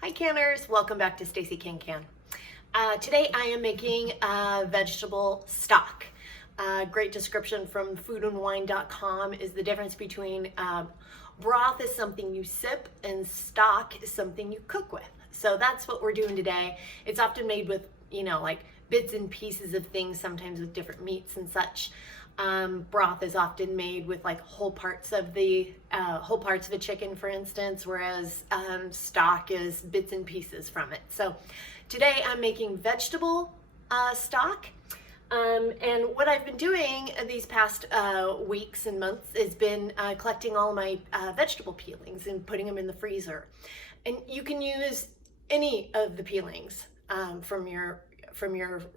Hi canners, welcome back to Stacey Can. Today I am making a vegetable stock. Great description from foodandwine.com is the difference between broth is something you sip and stock is something you cook with. So that's what we're doing today. It's often made with, like bits and pieces of things, sometimes with different meats and such. Broth is often made with like whole parts of a chicken, for instance, whereas stock is bits and pieces from it. So today I'm making vegetable stock. And what I've been doing these past weeks and months has been collecting all of my vegetable peelings and putting them in the freezer. And you can use any of the peelings from your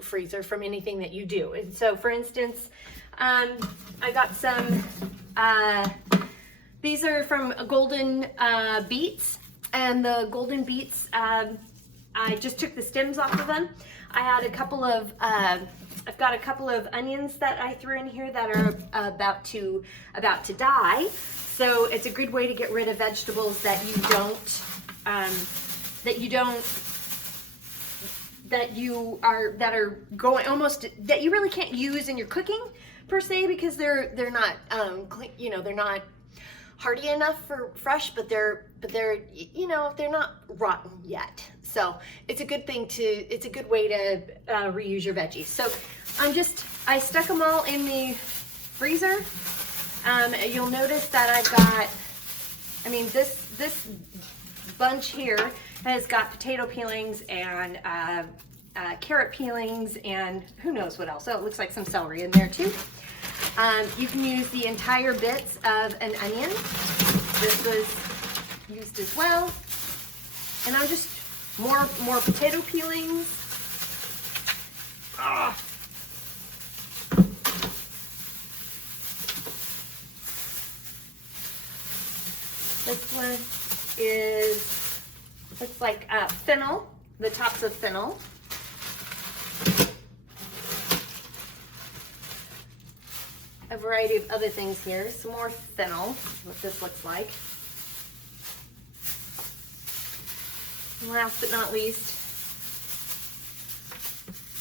freezer, from anything that you do. And so for instance, I got some, these are from golden beets, and the golden beets, I just took the stems off of them. I had a couple of, I've got a couple of onions that I threw in here that are about to die. So it's a good way to get rid of vegetables that are going almost, that you really can't use in your cooking per se, because they're not they're not hardy enough for fresh, but they're not rotten yet. So it's a good way to reuse your veggies. So I stuck them all in the freezer. You'll notice that I've got, this bunch here has got potato peelings and carrot peelings and who knows what else. So it looks like some celery in there too. You can use the entire bits of an onion. This was used as well. And I'm just more potato peelings. This one looks like fennel, the tops of fennel. A variety of other things here. Some more fennel, what this looks like. And last but not least,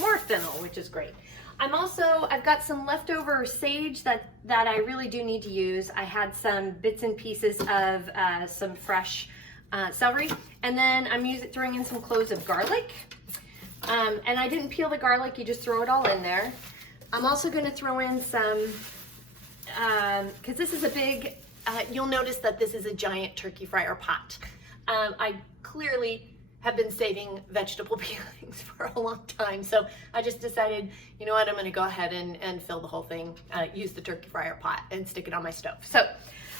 more fennel, which is great. I've got some leftover sage that I really do need to use. I had some bits and pieces of some fresh celery, and then I'm throwing in some cloves of garlic. And I didn't peel the garlic, you just throw it all in there. I'm also going to throw in some, because this is a big, you'll notice that this is a giant turkey fryer pot. I clearly have been saving vegetable peelings for a long time, so I just decided, you know what, I'm going to go ahead and fill the whole thing, use the turkey fryer pot and stick it on my stove. So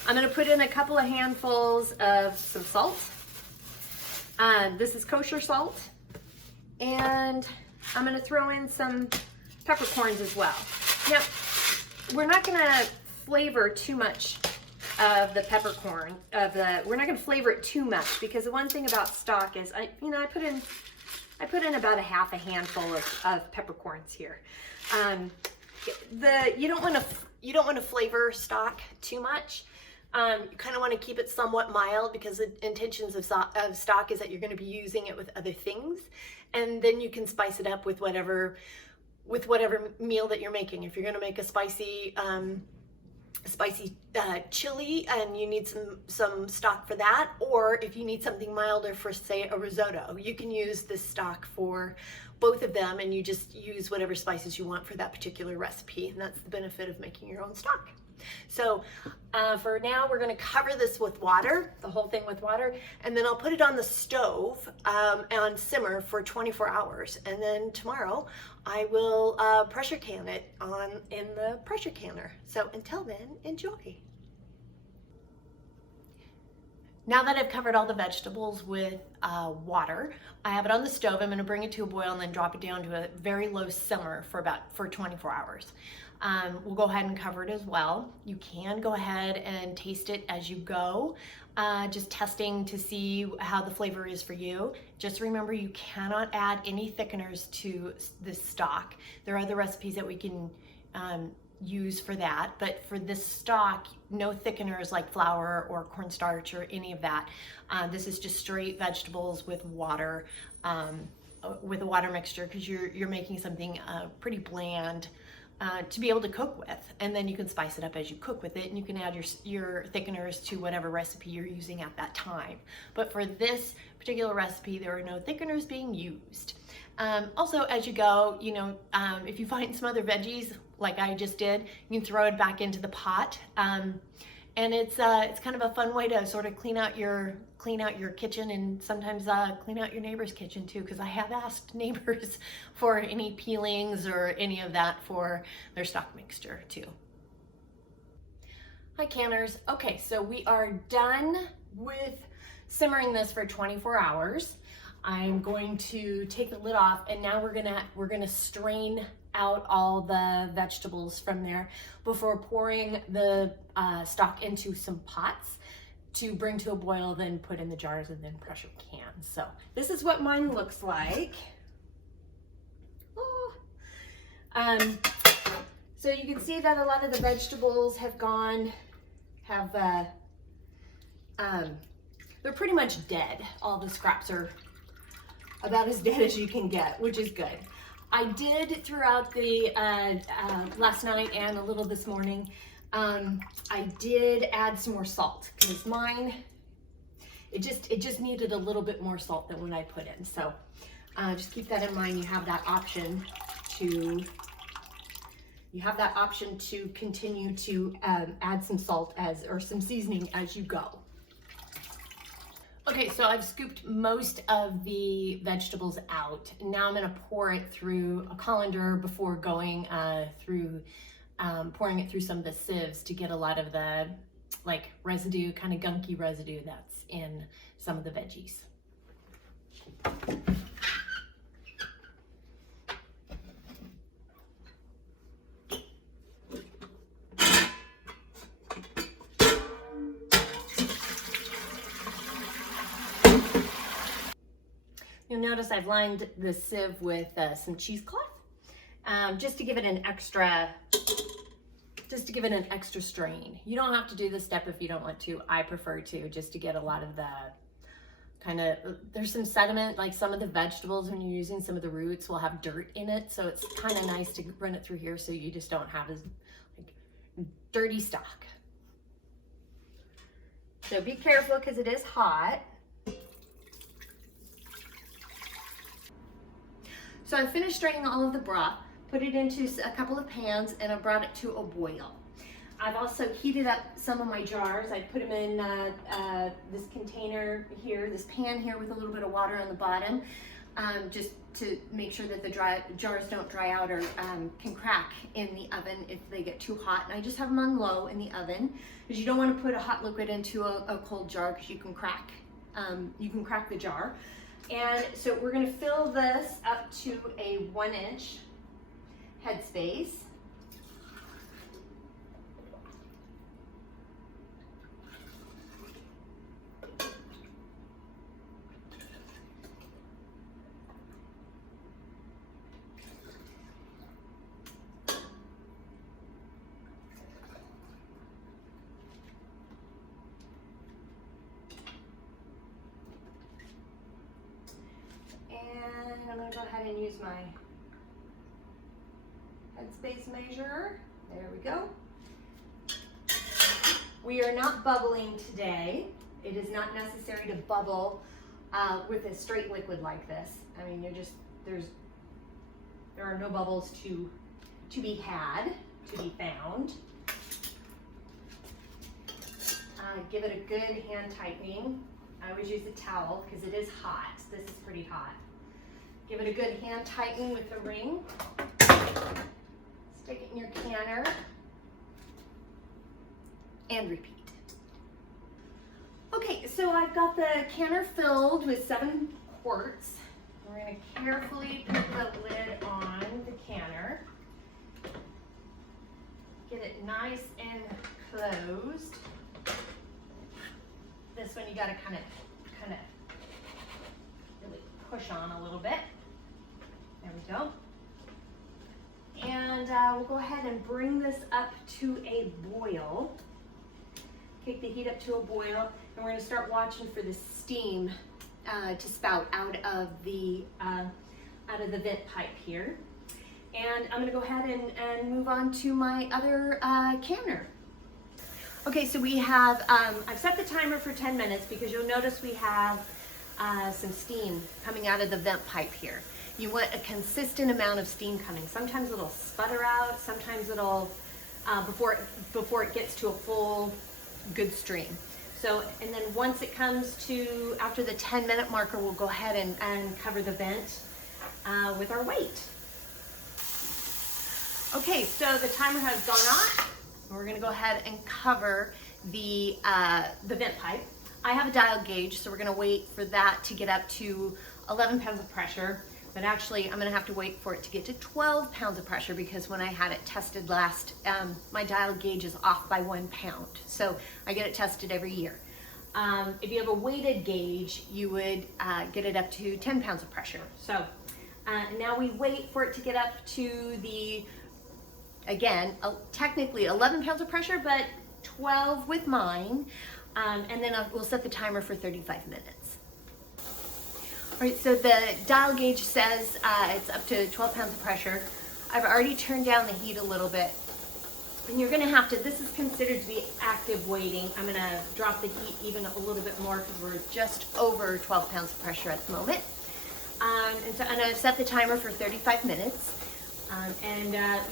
I'm going to put in a couple of handfuls of some salt. This is kosher salt, and I'm going to throw in some peppercorns as well. Now, we're not going to flavor too much of the peppercorn, we're not going to flavor it too much, because the one thing about stock is I put in about a half a handful of peppercorns here. You don't want to flavor stock too much. You kind of want to keep it somewhat mild, because the intentions of stock is that you're going to be using it with other things, and then you can spice it up with whatever meal that you're making. If you're going to make a spicy chili and you need some stock for that, or if you need something milder for, say, a risotto, you can use this stock for both of them, and you just use whatever spices you want for that particular recipe, and that's the benefit of making your own stock. So for now, we're going to cover this with water, the whole thing with water, and then I'll put it on the stove on simmer for 24 hours. And then tomorrow I will pressure can it in the pressure canner. So until then, enjoy. Now that I've covered all the vegetables with water, I have it on the stove. I'm going to bring it to a boil and then drop it down to a very low simmer for 24 hours. We'll go ahead and cover it as well. You can go ahead and taste it as you go, just testing to see how the flavor is for you. Just remember, you cannot add any thickeners to this stock. There are other recipes that we can use for that, but for this stock, no thickeners like flour or cornstarch or any of that. This is just straight vegetables with water, with a water mixture, because you're making something pretty bland to be able to cook with, and then you can spice it up as you cook with it, and you can add your thickeners to whatever recipe you're using at that time. But for this particular recipe, there are no thickeners being used. Also, as you go, you know, if you find some other veggies like I just did, you can throw it back into the pot. And it's kind of a fun way to sort of clean out your kitchen, and sometimes clean out your neighbor's kitchen too, because I have asked neighbors for any peelings or any of that for their stock mixture too. Hi canners. Okay, so we are done with simmering this for 24 hours. I'm going to take the lid off, and now we're gonna strain out all the vegetables from there before pouring the stock into some pots to bring to a boil, then put in the jars and then pressure can. So this is what mine looks like. Oh. So you can see that a lot of the vegetables have they're pretty much dead. All the scraps are about as dead as you can get, which is good. I did throughout the last night and a little this morning, I did add some more salt, because mine, it just needed a little bit more salt than what I put in. So just keep that in mind. You have that option to continue to add some salt or some seasoning as you go. Okay, so I've scooped most of the vegetables out. Now I'm gonna pour it through a colander before going through, pouring it through some of the sieves to get a lot of the like residue, kind of gunky residue that's in some of the veggies. You'll notice I've lined the sieve with some cheesecloth, just to give it an extra strain. You don't have to do this step if you don't want to. I prefer to, just to get a lot of the there's some sediment, like some of the vegetables when you're using some of the roots will have dirt in it. So it's kind of nice to run it through here so you just don't have as like dirty stock. So be careful because it is hot. So I finished straining all of the broth, put it into a couple of pans, and I brought it to a boil. I've also heated up some of my jars. I put them in this container here, this pan here with a little bit of water on the bottom, just to make sure that the jars don't dry out or can crack in the oven if they get too hot. And I just have them on low in the oven, because you don't want to put a hot liquid into a cold jar, because you can crack the jar. And so we're going to fill this up to a 1-inch Headspace. And I'm going to go ahead and use my Headspace measure. There we go. We are not bubbling today. It is not necessary to bubble with a straight liquid like this. I mean, there are no bubbles to be had, to be found. Give it a good hand tightening. I always use a towel because it is hot. This is pretty hot. Give it a good hand tighten with the ring. Stick it in your canner and repeat. Okay, so I've got the canner filled with 7 quarts. We're going to carefully put the lid on the canner. Get it nice and closed. This one you got to kind of really push on a little bit. There we go. And we'll go ahead and bring this up to a boil. Kick the heat up to a boil, and we're going to start watching for the steam to spout out of the vent pipe here. And I'm going to go ahead and move on to my other canner. Okay, so we have, I've set the timer for 10 minutes because you'll notice we have some steam coming out of the vent pipe here. You want a consistent amount of steam coming. Sometimes it'll sputter out, sometimes it'll, before it gets to a full good stream. So, and then once it comes to, after the 10-minute marker, we'll go ahead and cover the vent with our weight. Okay, so the timer has gone off. We're gonna go ahead and cover the vent pipe. I have a dial gauge, so we're gonna wait for that to get up to 11 pounds of pressure, but actually I'm gonna have to wait for it to get to 12 pounds of pressure because when I had it tested last, my dial gauge is off by 1 pound. So I get it tested every year. If you have a weighted gauge, you would get it up to 10 pounds of pressure. So now we wait for it to get up to the, again, technically 11 pounds of pressure, but 12 with mine. And then we'll set the timer for 35 minutes. All right, so the dial gauge says it's up to 12 pounds of pressure. I've already turned down the heat a little bit. And you're gonna have to, this is considered to be active weighting. I'm gonna drop the heat even a little bit more because we're just over 12 pounds of pressure at the moment. And so I'm gonna set the timer for 35 minutes.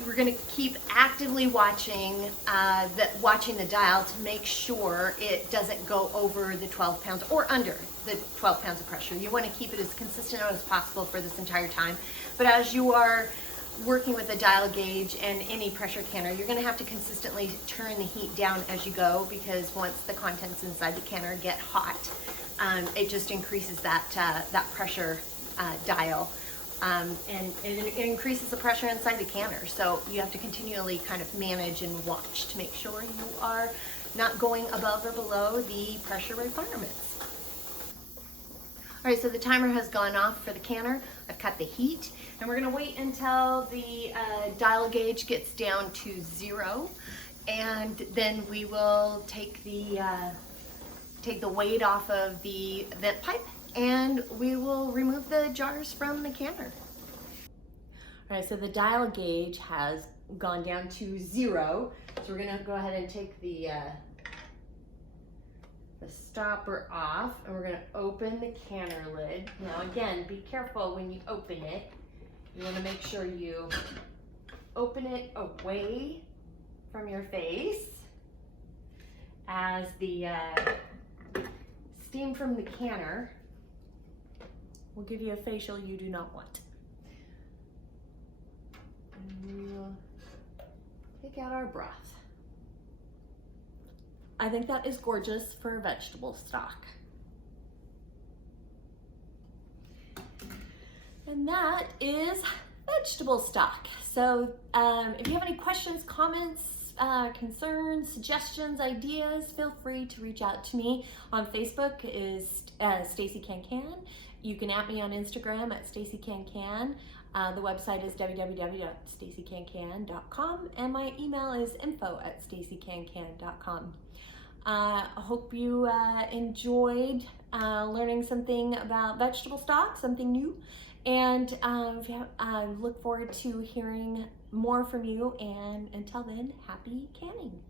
We're going to keep actively watching the dial to make sure it doesn't go over the 12 pounds or under the 12 pounds of pressure. You want to keep it as consistent as possible for this entire time. But as you are working with the dial gauge and any pressure canner, you're going to have to consistently turn the heat down as you go because once the contents inside the canner get hot, it just increases that pressure dial. And it increases the pressure inside the canner. So you have to continually kind of manage and watch to make sure you are not going above or below the pressure requirements. All right, so the timer has gone off for the canner. I've cut the heat, and we're gonna wait until the dial gauge gets down to 0, and then we will take the weight off of the vent pipe, and we will remove the jars from the canner. All right, so the dial gauge has gone down to 0. So we're gonna go ahead and take the stopper off, and we're gonna open the canner lid. Now again, be careful when you open it. You wanna make sure you open it away from your face, as the steam from the canner will give you a facial you do not want. And we'll take out our broth. I think that is gorgeous for vegetable stock. And that is vegetable stock. So if you have any questions, comments, concerns, suggestions, ideas, feel free to reach out to me. On Facebook is Stacey Can Can. You can at me on Instagram at Stacey Can Can. The website is www.staceycancan.com, and my email is info@staceycancan.com. I hope you enjoyed learning something about vegetable stock, something new, and I look forward to hearing more from you, and until then, happy canning.